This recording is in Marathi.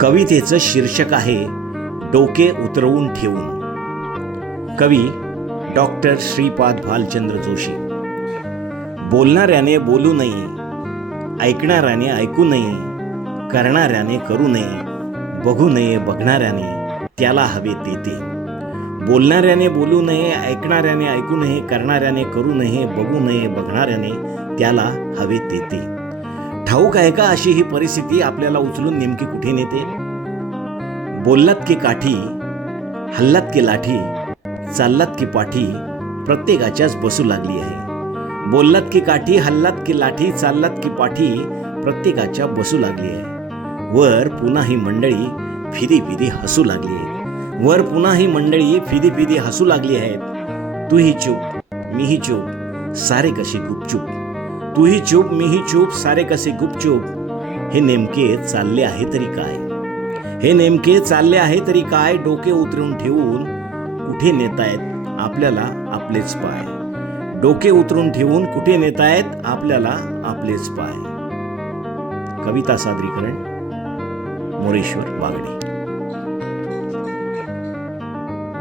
कवितेचं शीर्षक आहे डोके उतरवून ठेवून. कवी डॉक्टर श्रीपाद भालचंद्र जोशी. बोलणाऱ्याने बोलू नये ऐकणाऱ्याने ऐकू नये करणाऱ्याने करू नये बघू नये बघणाऱ्याने त्याला हवे ते ते. बोलणाऱ्याने बोलू नये ऐकणाऱ्याने ऐकू नये करणाऱ्याने करू नये बघू नये बघणाऱ्याने त्याला हवे ते ते. ठाऊक आहे का अशी ही परिस्थिती आपल्याला उचलून नेमकी कुठे नेते? बोललात की काठी हल्लात की लाठी चाललात की पाठी प्रत्येकाच्याच बसू लागली आहे. बोललात की काठी हल्लात की लाठी चाललात की पाठी प्रत्येकाच्या बसू लागली आहे. वर पुन्हा ही मंडळी फिदी फिदी हसू लागली आहे. वर पुन्हा ही मंडळी फिदी फिदी हसू लागली आहेत. तूही चूप मीही चूप सारे कसे गुपचूप. तूही चूप मीही चूप सारे कसे गुपचूप हे नेमके चालले आहे तरी काय? हे नेमके चालले आहे तरी काय? डोके उतरून ठेवून कुठे नेतायत? आपल्याला आपलेच पाय. डोके उतरून ठेवून कुठे नेतायत? आपल्याला आपलेच पाय. कविता सादरीकरण मोरेश्वर वागडे.